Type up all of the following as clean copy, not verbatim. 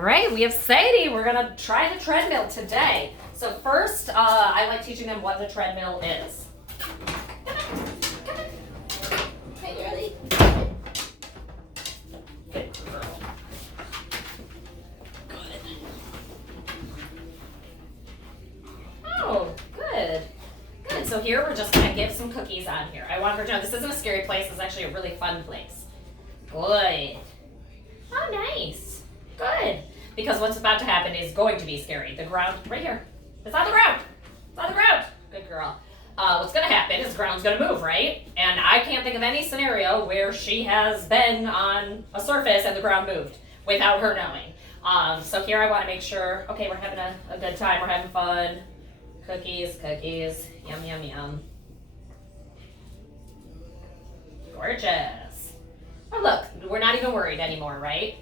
All right, we have Sadie. We're gonna try the treadmill today. So first, I like teaching them what the treadmill is. Come on. Hey, girlie. Good girl. Good. Oh, good. Good. So here we're just gonna give some cookies on here. I want her to know this isn't a scary place. It's actually a really fun place. Good. Oh, nice. Good. Because what's about to happen is going to be scary. The ground, right here. It's on the ground. It's on the ground. Good girl. What's going to happen is the ground's going to move, right? And I can't think of any scenario where she has been on a surface and the ground moved without her knowing. So here I want to make sure, okay, we're having a good time. We're having fun. Cookies, cookies. Yum, yum, yum. Gorgeous. Oh, look, we're not even worried anymore, right?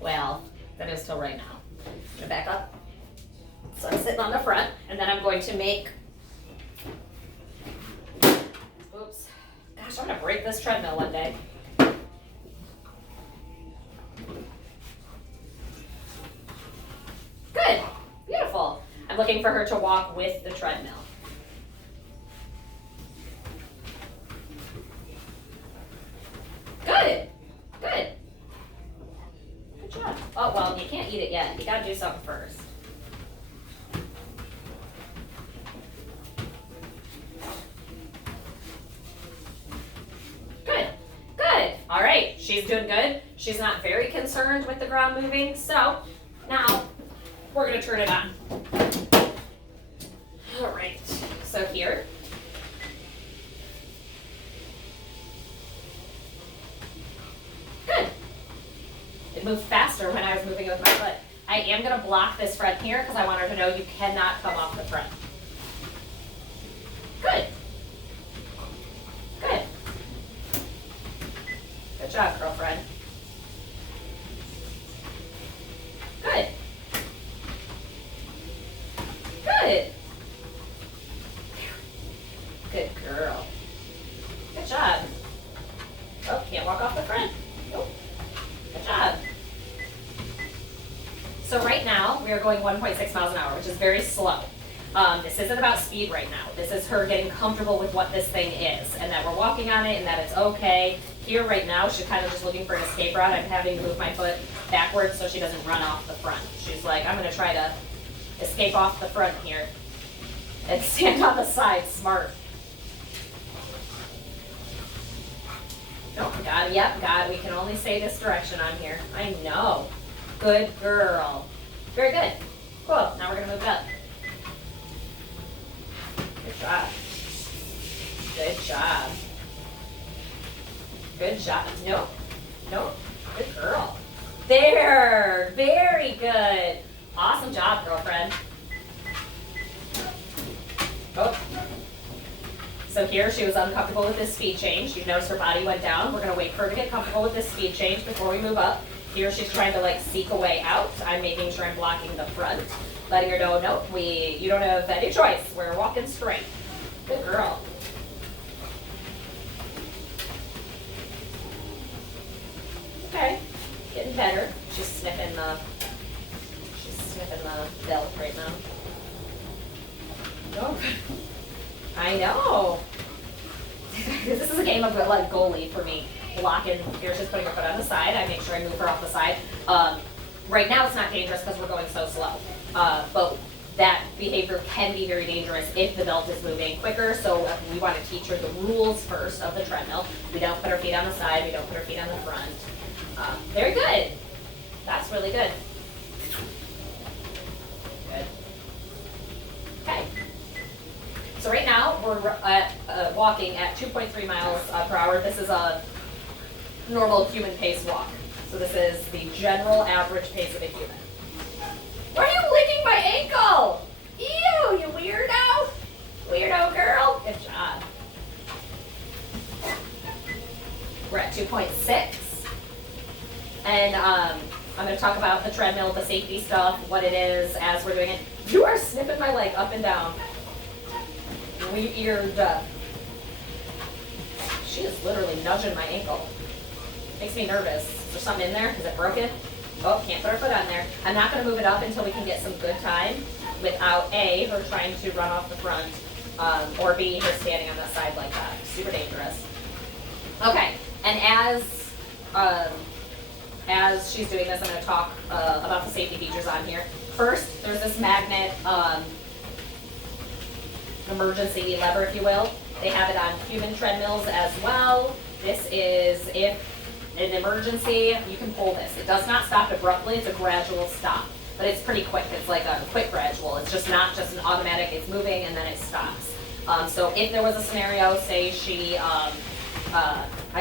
Well, that is till right now. I'm gonna back up. So I'm sitting on the front, and then I'm going to make, oops, gosh, I'm gonna break this treadmill one day. Good, beautiful. I'm looking for her to walk with the treadmill. Good, good. Good job. Oh, well, you can't eat it yet. You gotta do something first. Good, good. All right, she's doing good. She's not very concerned with the ground moving, so now we're gonna turn it on. All right, so here. Good. It moved faster when I was moving it with my foot. I am going to block this front here because I want her to know you cannot come off the front. Good. Good. Good job, girlfriend. Good. Good. Good girl. Good job. Oh, can't walk off the front. Nope. Good job. So right now, we are going 1.6 miles an hour, which is very slow. This isn't about speed right now. This is her getting comfortable with what this thing is, and that we're walking on it, and that it's okay. Here right now, she's kind of just looking for an escape route. I'm having to move my foot backwards so she doesn't run off the front. She's like, I'm gonna try to escape off the front here and stand on the side, smart. Oh, God, yep, God, we can only say this direction on here. I know. Good girl. Very good. Cool, now we're gonna move it up. Good job. Good job. Good job. Nope. Nope. Good girl. There. Very good. Awesome job, girlfriend. Oh. So here she was uncomfortable with this speed change. You notice her body went down. We're gonna wait for her to get comfortable with this speed change before we move up. Here she's trying to like seek a way out. I'm making sure I'm blocking the front, letting her know, nope, you don't have any choice. We're walking straight. Good girl. Okay, getting better. She's sniffing the belt right now. Oh, I know. This is a game of like goalie for me. Blocking, here she's putting her foot on the side. I make sure I move her off the side. Right now it's not dangerous because we're going so slow. But that behavior can be very dangerous if the belt is moving quicker. So we want to teach her the rules first of the treadmill. We don't put our feet on the side. We don't put our feet on the front. Very good. That's really good. Good. Okay. So right now we're walking at 2.3 miles per hour. This is a normal human pace walk. So this is the general average pace of a human. Why are you licking my ankle? Ew, you weirdo. Weirdo girl. Good job. We're at 2.6. And I'm going to talk about the treadmill, the safety stuff, what it is as we're doing it. You are sniffing my leg up and down. Weird. She is literally nudging my ankle. Makes me nervous. Is there something in there? Is it broken? Oh, can't put her foot on there. I'm not going to move it up until we can get some good time without A, her trying to run off the front, or B, her standing on the side like that. Super dangerous. Okay, and as she's doing this, I'm going to talk about the safety features on here. First, there's this magnet emergency lever, if you will. They have it on human treadmills as well. This is if in an emergency, you can pull this. It does not stop abruptly, it's a gradual stop. But it's pretty quick, it's like a quick gradual. It's just not just an automatic, it's moving and then it stops. So if there was a scenario, say she, I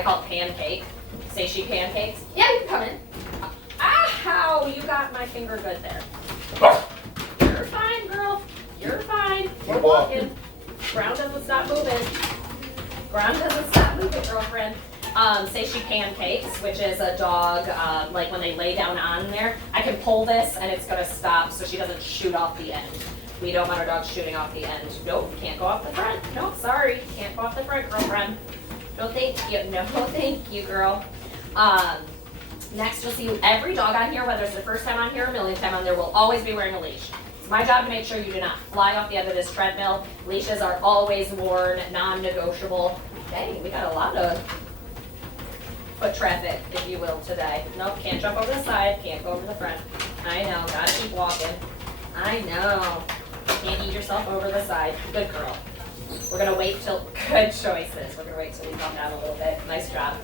call it pancake. Say she pancakes. Yeah, you can come in. Ow, you got my finger good there. You're fine, girl. You're fine. We're walking. Ground doesn't stop moving. Ground doesn't stop moving, girlfriend. Say she pancakes, which is a dog, like when they lay down on there. I can pull this and it's going to stop so she doesn't shoot off the end. We don't want our dogs shooting off the end. Nope, can't go off the front. Nope, sorry. Can't go off the front, girlfriend. No, thank you. No, thank you, girl. Next, you'll see every dog on here, whether it's the first time on here or a millionth time on there, will always be wearing a leash. It's my job to make sure you do not fly off the end of this treadmill. Leashes are always worn, non-negotiable. Dang, we got a lot of foot traffic, if you will, today. Nope, can't jump over the side, can't go over the front. I know, gotta keep walking. I know. Can't eat yourself over the side. Good girl. We're gonna wait till, good choices. We're gonna wait till we calm down a little bit. Nice job.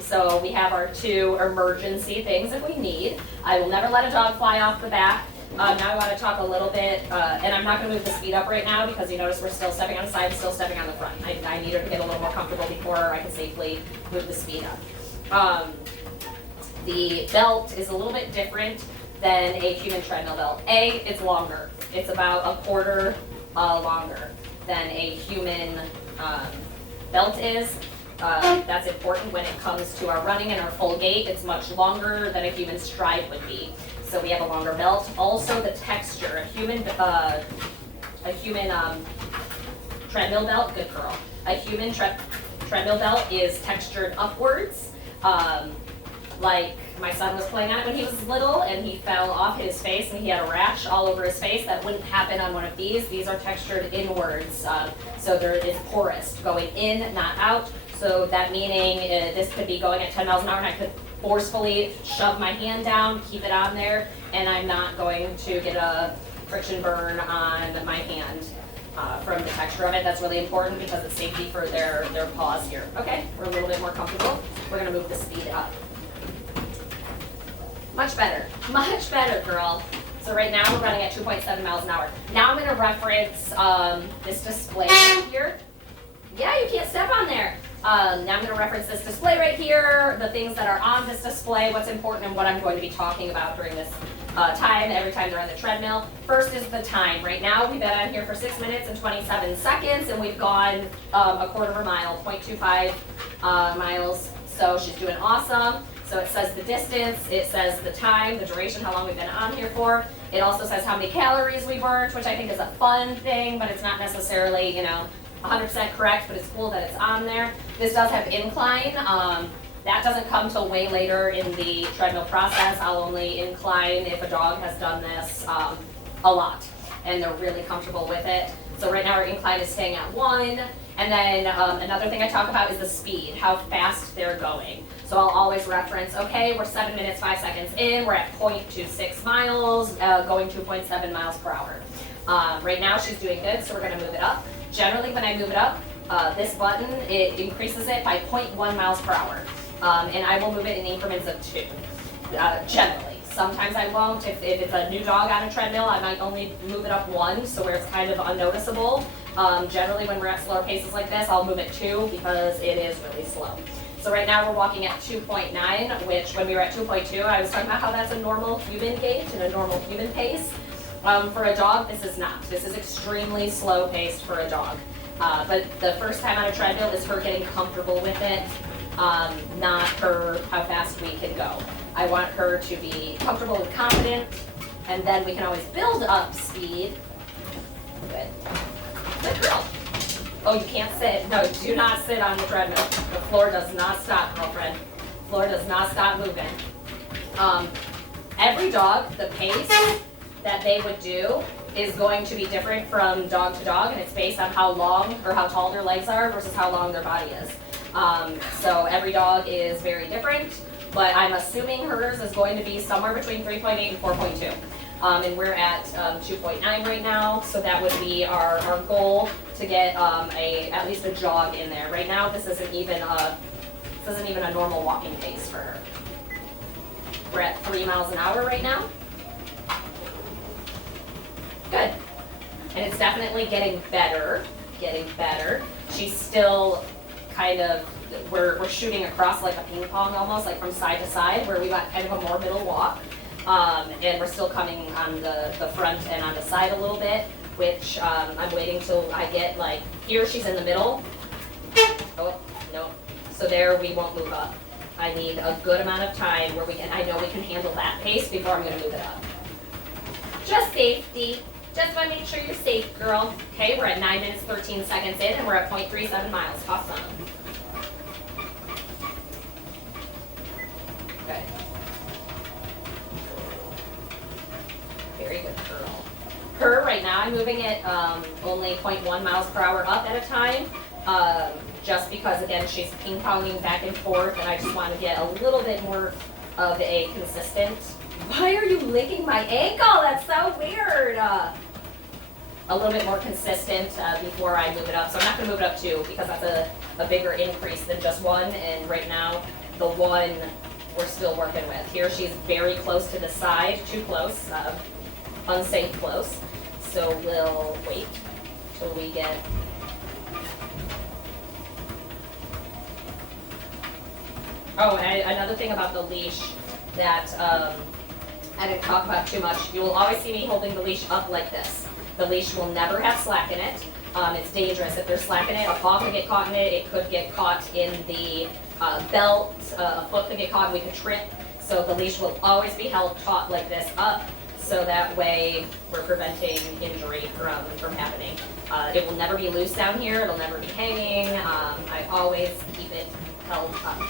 So we have our 2 emergency things if we need. I will never let a dog fly off the back. Now I want to talk a little bit, and I'm not going to move the speed up right now because you notice we're still stepping on the side, still stepping on the front. I need her to get a little more comfortable before I can safely move the speed up. The belt is a little bit different than a human treadmill belt. A, it's longer. It's about a quarter longer than a human belt is. That's important when it comes to our running and our full gait. It's much longer than a human stride would be. So we have a longer belt. Also the texture, a human treadmill belt, good girl. A human treadmill belt is textured upwards. Like my son was playing on it when he was little and he fell off his face and he had a rash all over his face. That wouldn't happen on one of these. These are textured inwards. So there is porous, going in, not out. So that meaning this could be going at 10 miles an hour and I could forcefully shove my hand down, keep it on there, and I'm not going to get a friction burn on my hand from the texture of it. That's really important because it's safety for their paws here. Okay, we're a little bit more comfortable. We're gonna move the speed up. Much better, girl. So right now we're running at 2.7 miles an hour. Now I'm gonna reference this display right here. Yeah, you can't step on there. Now I'm going to reference this display right here, the things that are on this display, what's important, and what I'm going to be talking about during this time, every time they're on the treadmill. First is the time. Right now we've been on here for 6 minutes and 27 seconds, and we've gone a quarter of a mile, 0.25 miles. So she's doing awesome. So it says the distance, it says the time, the duration, how long we've been on here for. It also says how many calories we burnt, which I think is a fun thing, but it's not necessarily, 100% correct, but it's cool that it's on there. This does have incline. That doesn't come till way later in the treadmill process. I'll only incline if a dog has done this a lot and they're really comfortable with it. So right now our incline is staying at 1. And then another thing I talk about is the speed, how fast they're going. So I'll always reference, okay, we're 7 minutes, 5 seconds in, we're at 0.26 miles, going 2.7 miles per hour. Right now she's doing good, so we're gonna move it up. Generally, when I move it up, this button, it increases it by 0.1 miles per hour. And I will move it in increments of 2, generally. Sometimes I won't. If it's a new dog on a treadmill, I might only move it up 1, so where it's kind of unnoticeable. Generally, when we're at slower paces like this, I'll move it 2 because it is really slow. So right now we're walking at 2.9, which when we were at 2.2, I was talking about how that's a normal human gait and a normal human pace. For a dog, this is not. This is extremely slow paced for a dog. But the first time on a treadmill is her getting comfortable with it, not her how fast we can go. I want her to be comfortable and confident, and then we can always build up speed. Good. Good girl. Oh, you can't sit. No, do not sit on the treadmill. The floor does not stop, girlfriend. Floor does not stop moving. every dog, the pace that they would do is going to be different from dog to dog, and it's based on how long or how tall their legs are versus how long their body is. So every dog is very different, but I'm assuming hers is going to be somewhere between 3.8 and 4.2. And we're at 2.9 right now, so that would be our goal to get at least a jog in there. Right now, this isn't even a normal walking pace for her. We're at 3 miles an hour right now. Good. And it's definitely getting better, She's still kind of, we're shooting across like a ping pong almost, like from side to side, where we got kind of a more middle walk. And we're still coming on the front and on the side a little bit, which I'm waiting till I get like, here she's in the middle. Oh, no. So there we won't move up. I need a good amount of time where I know we can handle that pace before I'm gonna move it up. Just safety. Just want to make sure you're safe, girl. Okay, we're at 9 minutes, 13 seconds in, and we're at 0.37 miles. Awesome. Good. Very good, girl. Her, right now, I'm moving it only 0.1 miles per hour up at a time, just because, again, she's ping-ponging back and forth, and I just want to get a little bit more of a consistent. Why are you licking my ankle? That's so weird. A little bit more consistent before I move it up. So I'm not going to move it up 2 because that's a bigger increase than just 1. And right now, the 1 we're still working with. Here she's very close to the side, too close, unsafe close. So we'll wait till we get. Oh, and another thing about the leash that I didn't talk about too much. You will always see me holding the leash up like this. The leash will never have slack in it. It's dangerous. If there's slack in it, a paw could get caught in it. It could get caught in the belt. A foot could get caught. We could trip. So the leash will always be held taut like this up, so that way we're preventing injury from happening. It will never be loose down here. It'll never be hanging. I always keep it held up.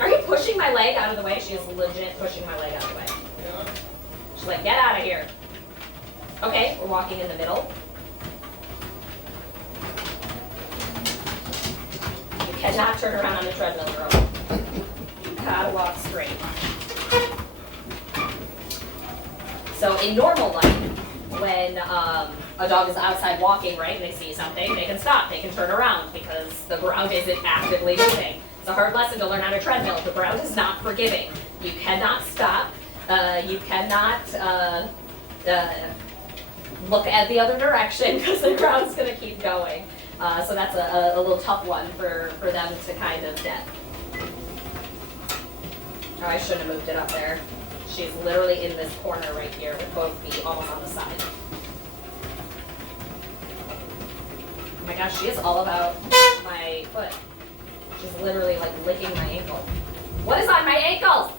Are you pushing my leg out of the way? She is legit pushing my leg out of the way. Yeah. She's like, get out of here. Okay, we're walking in the middle. You cannot turn around on the treadmill, girl. You gotta walk straight. So in normal life, when a dog is outside walking, right, and they see something, they can stop, they can turn around because the ground isn't actively moving. It's a hard lesson to learn on a treadmill. The ground is not forgiving. You cannot stop. You cannot look at the other direction because the ground's going to keep going. So that's a little tough one for them to kind of get. Oh, I shouldn't have moved it up there. She's literally in this corner right here with both feet almost on the side. Oh my gosh, she is all about my foot. She's literally like licking my ankle. What is on my ankles?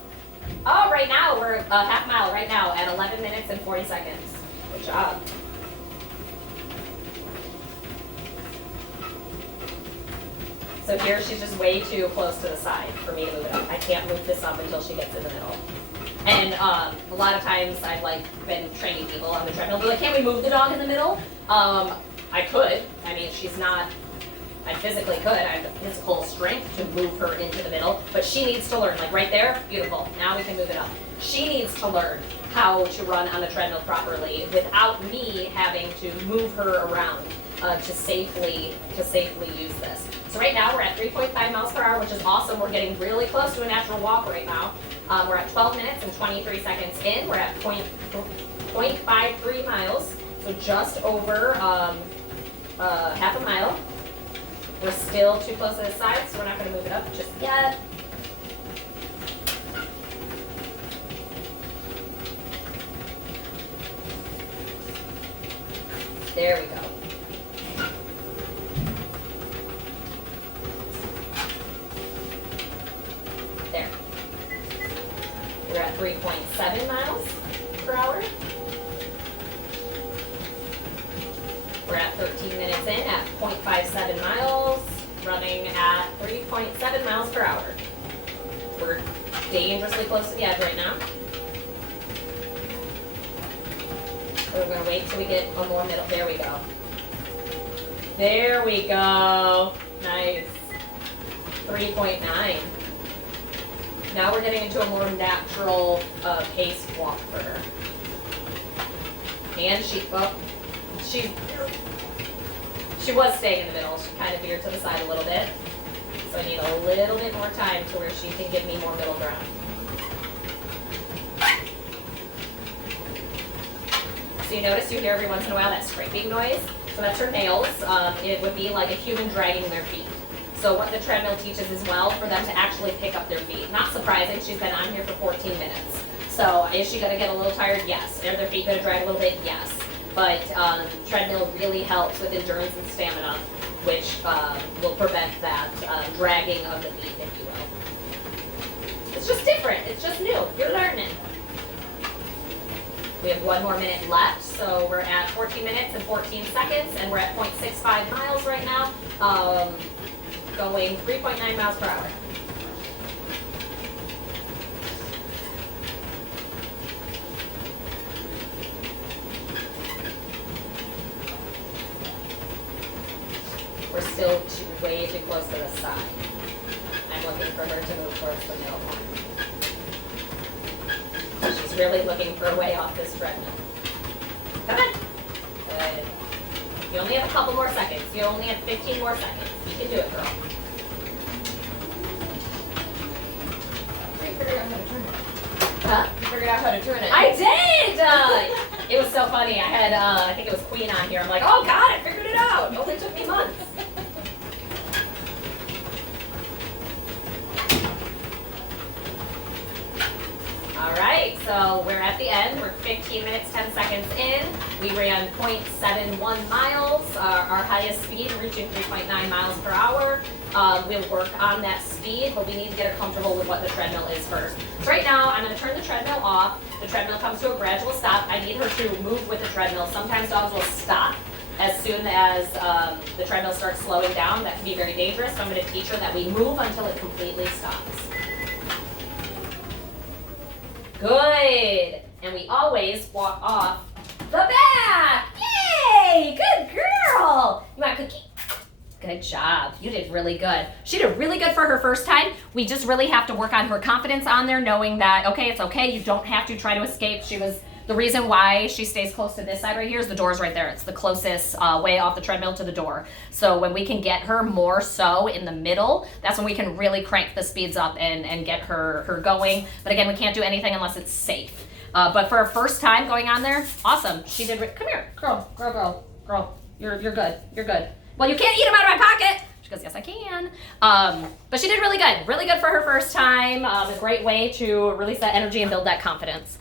Oh, right now we're a half mile right now at 11 minutes and 40 seconds. Good job. So here she's just way too close to the side for me to move it up. I can't move this up until she gets in the middle. And a lot of times I've like been training people on the treadmill. They're like, can't we move the dog in the middle? I could. I mean, she's not. I physically could. I have the physical strength to move her into the middle, but she needs to learn. Like right there, beautiful. Now we can move it up. She needs to learn how to run on a treadmill properly without me having to move her around to safely use this. So right now we're at 3.5 miles per hour, which is awesome. We're getting really close to a natural walk right now. We're at 12 minutes and 23 seconds in. We're at 0.53 miles, so just over half a mile. We're still too close to the side, so we're not going to move it up just yet. There we go. There. We're at 3.7 miles per hour. We're at 13 minutes in at 0.57 miles, running at 3.7 miles per hour. We're dangerously close to the edge right now. So we're gonna wait till we get a more middle. There we go. There we go. Nice. 3.9. Now we're getting into a more natural paced walk for her. And she was staying in the middle. She kind of veered to the side a little bit. So I need a little bit more time to where she can give me more middle ground. So you notice you hear every once in a while that scraping noise. So that's her nails. It would be like a human dragging their feet. So what the treadmill teaches as well, for them to actually pick up their feet. Not surprising, she's been on here for 14 minutes. So is she gonna get a little tired? Yes. Are their feet gonna drag a little bit? Yes. But treadmill really helps with endurance and stamina, which will prevent that dragging of the feet, if you will. It's just different, it's just new, you're learning. We have 1 more minute left, so we're at 14 minutes and 14 seconds, and we're at 0.65 miles right now, going 3.9 miles per hour. We're still way too close to the side. I'm looking for her to move towards the middle one. She's really looking for a way off this treadmill. Come on. Good. You only have a couple more seconds. You only have 15 more seconds. You can do it, girl. You figured out how to turn it. Huh? You figured out how to turn it. I did! It was so funny. I had, I think it was Queen on here. I'm like, oh God, I figured it out. It only took me months. All right, so we're at the end. We're 15 minutes, 10 seconds in. We ran 0.71 miles, our highest speed, reaching 3.9 miles per hour. We'll work on that speed, but we need to get her comfortable with what the treadmill is first. So right now, I'm gonna turn the treadmill off. The treadmill comes to a gradual stop. I need her to move with the treadmill. Sometimes dogs will stop as soon as the treadmill starts slowing down. That can be very dangerous, so I'm gonna teach her that we move until it completely stops. Good. And we always walk off the back. Yay! Good girl. You want a cookie? Good job. You did really good. She did really good for her first time. We just really have to work on her confidence on there, knowing that, okay, it's okay. You don't have to try to escape. The reason why she stays close to this side right here is the door's right there. It's the closest way off the treadmill to the door. So when we can get her more so in the middle, that's when we can really crank the speeds up and get her going. But again, we can't do anything unless it's safe. But for her first time going on there, awesome. She did, come here, girl. You're good, you're good. Well, you can't eat them out of my pocket. She goes, yes, I can. But she did really good for her first time. A great way to release that energy and build that confidence.